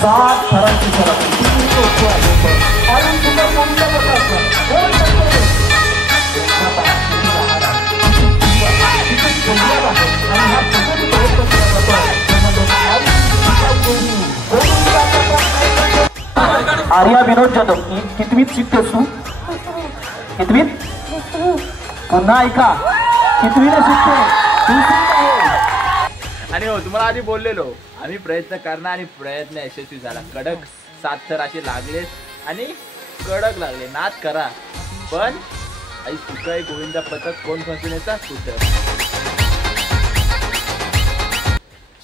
सात थरांची सरासरी किती लोक आहे आणि तुला कोणत्या प्रकारचं कोण करतो आर्या विनोद जाधव कितवीत शिकतेस तू कितवीत पुन्हा ऐका कितवीला शिकते आणि हो तुम्हाला आधी बोललेलो आम्ही प्रयत्न करणार आणि प्रयत्न यशस्वी झाला कडक 7 थर असे लागले आणि कडक लागले नाद करा पण आई सुकाई गोविंदा पथक कोण फसवण्याचा सुटर.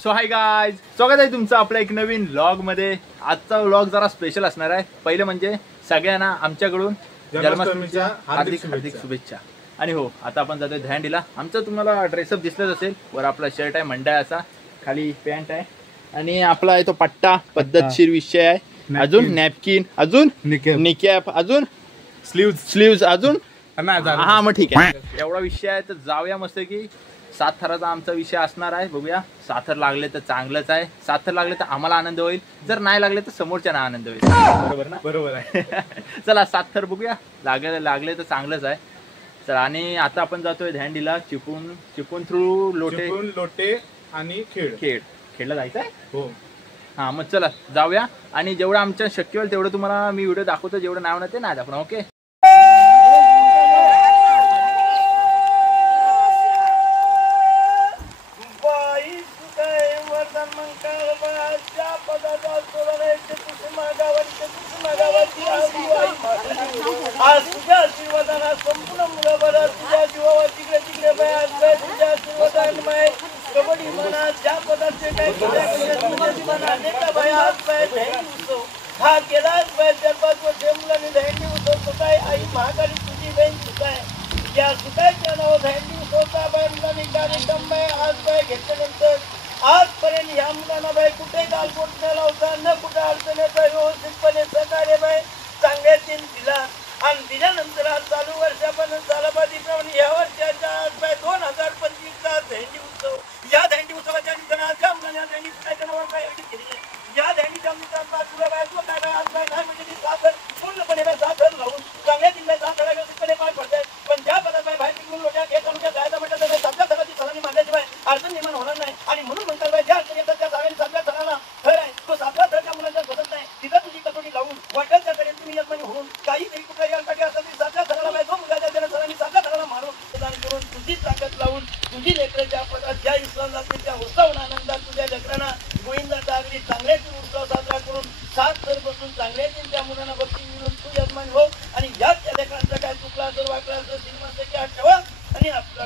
सो हाय गाईज स्वागत आहे तुमचं आपल्या एक नवीन व्लॉग मध्ये. आजचा व्लॉग जरा स्पेशल असणार आहे. पहिलं म्हणजे सगळ्यांना आमच्याकडून जन्माष्टमीच्या हार्दिक हार्दिक शुभेच्छा. आणि हो आता आपण जातोय दहीहंडीला. आमचं तुम्हाला ड्रेसअप दिसलंच असेल. वर आपला शर्ट आहे मंडळाचा खाली पॅन्ट आहे आणि आपला आहे तो पट्टा पद्धतशीर विषय आहे. अजून नॅपकिन अजून निकॅप अजून स्लीव्ज अजून हा मग ठीक आहे एवढा विषय आहे. तर जाऊया मस्त की 7 थराचा आमचा विषय असणार आहे. बघूया 7 थर लागले तर चांगलंच आहे. 7 थर लागले तर आम्हाला आनंद होईल. जर नाही लागले तर समोरच्याना आनंद होईल. बरोबर ना बरोबर आहे. चला 7 थर बघूया लागले तर चांगलंच आहे. चला आणि आता आपण जातोय दहीहंडीला चिपून थ्रू लोटे आणि खेळला जायचं आहे. हो हा मग चला जाऊया आणि जेवढं आमच्या शक्य होईल तेवढं तुम्हाला मी व्हिडिओ दाखवतो. जेवढं नाही होणार ते नाही दाखवणार. ओके आजपर्यंत ह्या मुलांना बाई कुठे गालबोट न लावता न कुठे अडचणीचा व्यवस्थितपणे सहकार्य बाई चांगल्या तीन दिला आणि दिल्यानंतर आज चालू वर्षापर्यंत सालाबादीप्रमाणे या वर्षाच्या आज बाय 2025चा दहीहंडी उत्सव. या दहीहंडी उत्सवाच्या निमित्तानं आज या मुलांना दहीहंडी सुटायच्या नावावर काय एवढी केली आहे. या दहीहंडीच्या निमित्तानं तुला काय तुला काय आज बाय नाही म्हणजे ती 7 थर पूर्णपणे बाय 7 थर लावून चांगल्या तीन बाय 7 थर व्यवस्थितपणे पाय पडतायत. पण ज्या पदात बाय बाहेर निघून लोट्या खेळ तालुक्यात जायचं म्हटलं तर 7 थराची सलामी मारल्याची बाय अडचण निर्माण होणार नाही. आणि म्हणून म्हणतात बाय ज्या अडचण येतात त्या जागाने 7 थराला थर आहे तो 7 थरच्या मुलांच्या बदलत नाही. तिथं तुझी कसोटी लावून वाटेल त्याकडे तुम्ही यजमानी होऊन काहीतरी कुठल्या यासाठी असतात ती 7 थराला बाय जो मुलाच्या त्याला सरांनी 7 थराला मारून प्रदान करून तुझी ताकद लावून तुझी लेकराच्या पदात ज्या इस्लामला त्या उत्सव आनंदात तुझ्या लेकरांना गोविंदाचा अगदी चांगल्याची उत्सव साजरा करून 7 थर बसून चांगल्याची त्या मुलांना भक्ती मिळून तू यजमान हो. आणि याच त्या लेकरांचा काय चुकला जर वाकला तर श्रीमंत की आठ ठेवा आणि आपला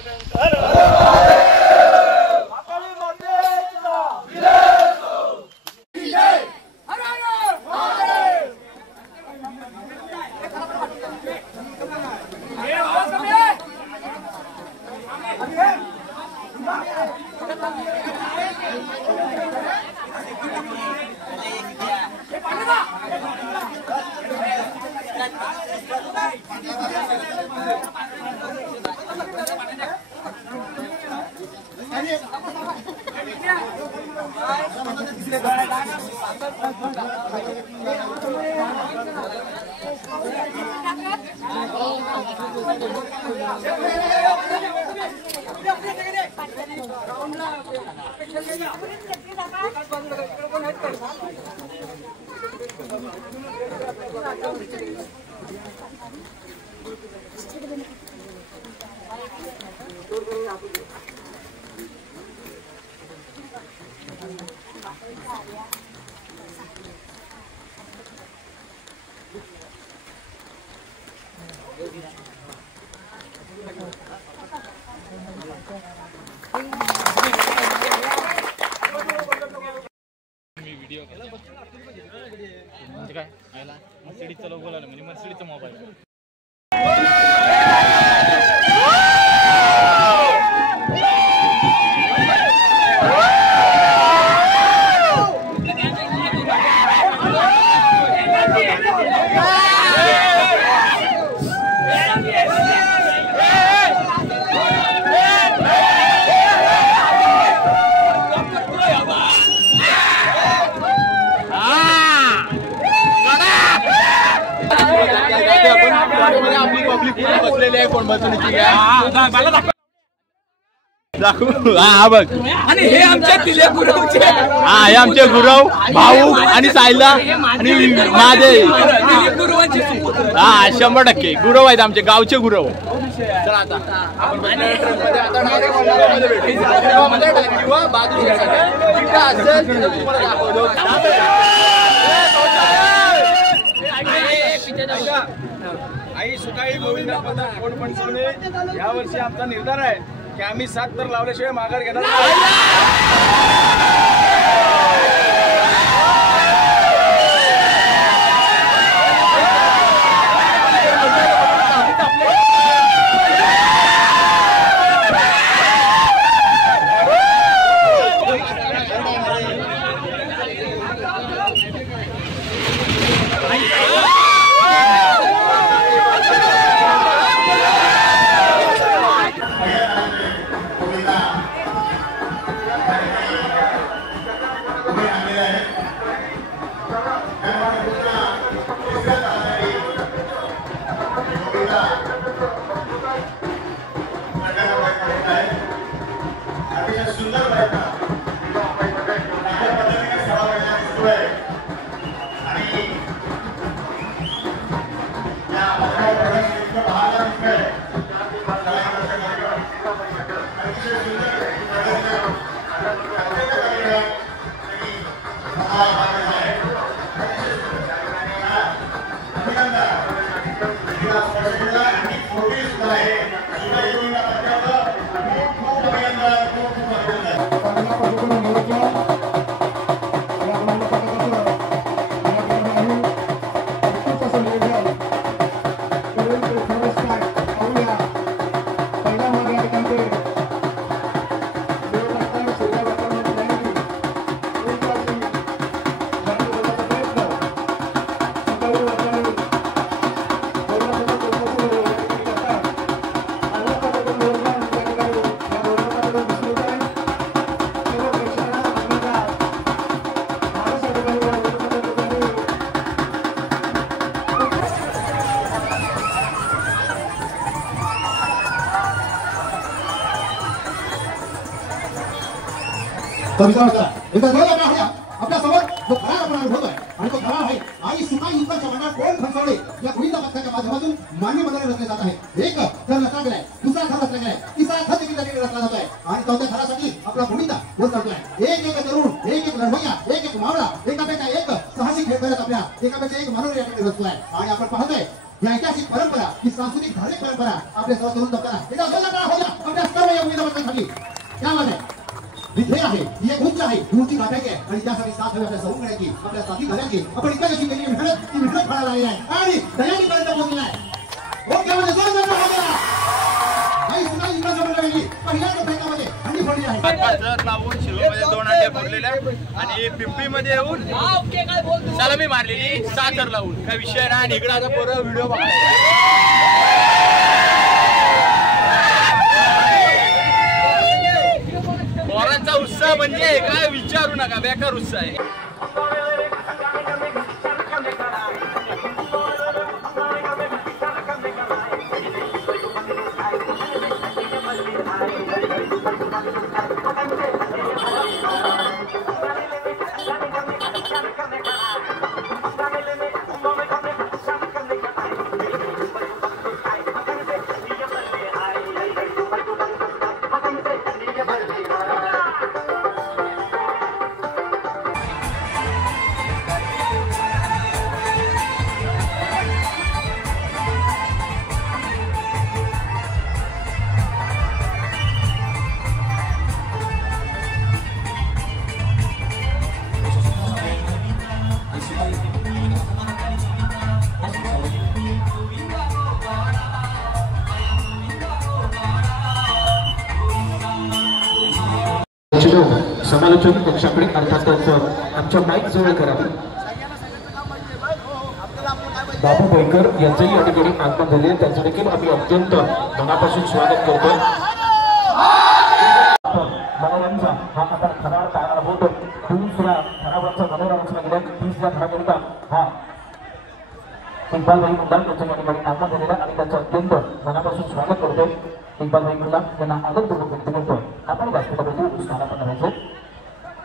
म्हणजे काय मर्सिडीजचा लोगो लावला म्हणजे मर्सिडीजचा मोबाईल. आलेली आहे कोण बसवण्याची दाखवू. हा बघ, आणि हे आमच्या तिले गुरवचे. हा हे आमचे गुरव भाऊ आणि सायला आणि माझे गुरुवांची. हा 100% गुरव आहेत आमचे गावचे गुरव. चला आता आपण आई सुकाळी गोविंद कोण पण सोने. या वर्षी आमचा निर्धार आहे की आम्ही 7 तर लावल्याशिवाय माघार घेणार तो विचार करा. एकदा जो आपला आपल्या समोर जो खरा आपण अनुभवतोय आणि तो खरा आहे आई सुकाई युद्धाच्या मनात कोण फसवले या गोविंद पथकाच्या माध्यमातून मान्य मंडळी रचले जात आहे. एक थर रचला गेलाय, दुसरा थर रचला गेलाय, तिसरा थर देखील रचला जातोय आणि चौथ्या थरासाठी आपला गोविंद वर चढतोय. एक तरुण, एक लढवय्या, एक मावळा, एकापेक्षा एक साहसी खेळ करत आपल्या एकापेक्षा एक मानव या ठिकाणी रचतोय. आणि आपण पाहतोय या ऐतिहासिक परंपरा, ही सांस्कृतिक धार्मिक परंपरा आपल्या सर्व तरुण जपताना एकदा जोरदार टाळ्या होत्या आपल्या सर्व या गोविंद पथकासाठी. त्यामध्ये विधेय आहे, ही एक उंच आहे, ही उंची गाठायची आहे आणि त्यासाठी साथ हवी आपल्या सौन करायची, आपल्या साथी घालायची. आपण इतक्या कशी केली मेहनत, ती मेहनत फळायला लागली आहे आणि दयानीपर्यंत पोहोचलेला आहे. ओके म्हणजे जोरदार टाळ्या होत्या. आई सुनाई इंग्रज मंडळी पहिल्या प्रयत्नामध्ये हंडी फोडली आहे. जर लावून शिरोमध्ये 2 अंडे फोडलेल्या आणि पिंपळीमध्ये येऊन सलामी मारलेली 7 थर लावून. काय विषय नाही. आणि इकडे आता पोरं व्हिडिओ बघा. पोरांचा उत्साह म्हणजे काय विचारू नका, बेकार उत्साह आहे. समालोचन कक्षाकडे अर्थातच आमच्या माईक जवळ करावे. बाबू बोईकर यांचंही या ठिकाणी आगमन झाले, त्यांचं देखील आम्ही अत्यंत मनापासून स्वागत करतो. मनोरंजन हा आता खरा काळाला होतो. दुसरा खराबाचा मनोरंजन गेल्या 30 थराकरिता हा इक्बाल भाई मुल्ला यांच्या या ठिकाणी आगमन झालेलं आणि त्यांचं अत्यंत मनापासून स्वागत करतोय. इक्बाल भाई मुल्ला यांना आदरपूर्वक व्यक्त करतोय. आपण व्यासपीठावरती स्थानापन्न व्हायचं.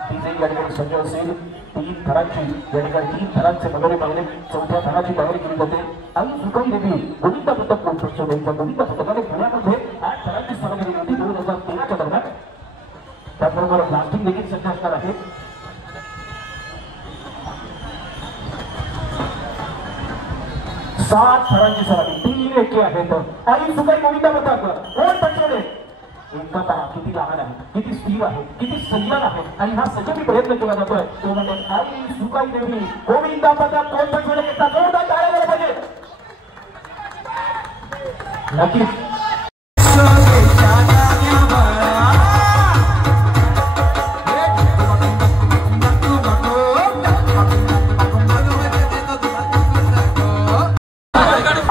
डीजे या ठिकाणी सज्ज असेल. 3 थरांची या ठिकाणी 3 थरांचे वगैरे पाहिले. 4थ्या थराची तयारी केली जाते. आणि सुकाई देवी गोविंदा पथक कोण प्रचोदयाच्या गोविंदा पथकाने पुण्यामध्ये 8 थरांची स्पर्धा केली होती 2013च्या दरम्यान. त्याचबरोबर ब्लास्टिंग देखील सज्ज असणार आहे. 7 थरांची सरावी 3 एके आहेत. आणि सुकाई गोविंदा पथक कोण प्रचोदय इनका पहा किती लहान आहे, किती स्थिर आहे, किती संयम आहे आणि हा सजगी प्रयत्न केला जातोय तो म्हणजे आई सुकाई देवी गोविंदा पथक कोण प्रचोदय घेतला. जोरदार टाळ्या झाल्या पाहिजे. नक्कीच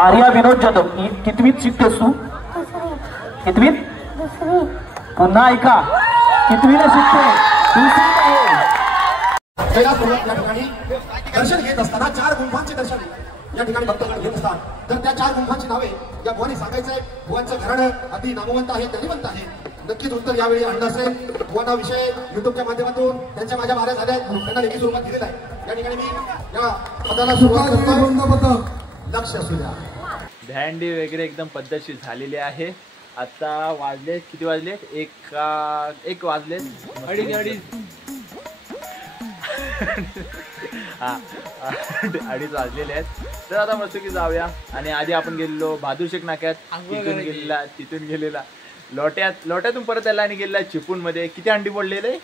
आर्या विनोद जाधव कितवीत शिकतेस तू? कितवीत? पुन्हा ऐका कितवीला शिकते? कैलासपर्वत या ठिकाणी दर्शन घेत असताना 4 गुंफांचे दर्शन या ठिकाणी भक्तगण घेत असतात. तर त्या 4 गुंफांची नावे या भुवानी सांगायचंय. भुवांचं घराणं अगदी नामवंत आहे, ध्यानीवंत आहे. नक्कीच उत्तर यावेळी आणलं असेल. भुवांना विषय युट्यूबच्या माध्यमातून त्यांच्या माझ्या बाऱ्या झाल्या त्यांना लेखी स्वरूपात दिलेला आहे. या ठिकाणी मी या पदाला सुरुवात करतो. लक्ष असू द्या. दहंडी वगैरे एकदम पद्धतशीर झालेली आहे. आता वाजले किती वाजले? एक वाजले अडीच हा 2:30 वाजलेले आहेत. तर आता मस्त की जाऊया. आणि आधी आपण गेलेलो बहादूरशेख नाक्यात, तिथून गेलेला लोट्यातून परत यायला आणि गेलेला चिपळूणमध्ये. किती हंडी फोडलेले?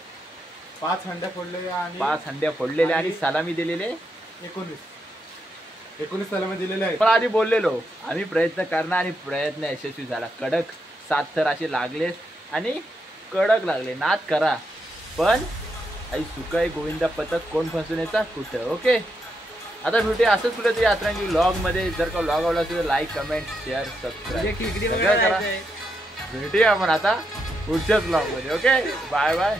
5 हंड्या फोडलेल्या आणि 5 हंड्या फोडलेल्या आणि सलामी दिलेले 19 सलामी दिलेले आहेत. पण आधी बोललेलो आम्ही प्रयत्न करणार आणि प्रयत्न यशस्वी झाला. कडक 7 थर असे लागले आणि कडक लागले. नाद करा पण आई सुकाई गोविंदा पथक कोण फसवण्याचा कुठं. ओके आता भेटूया असंच कुठे तरी यात्रांची व्लॉगमध्ये. जर का व्लॉग आवडला असेल तर लाईक, कमेंट, शेअर, सबस्क्राईब करा. भेटूया आपण आता पुढच्याच व्लॉगमध्ये. Okay bye bye.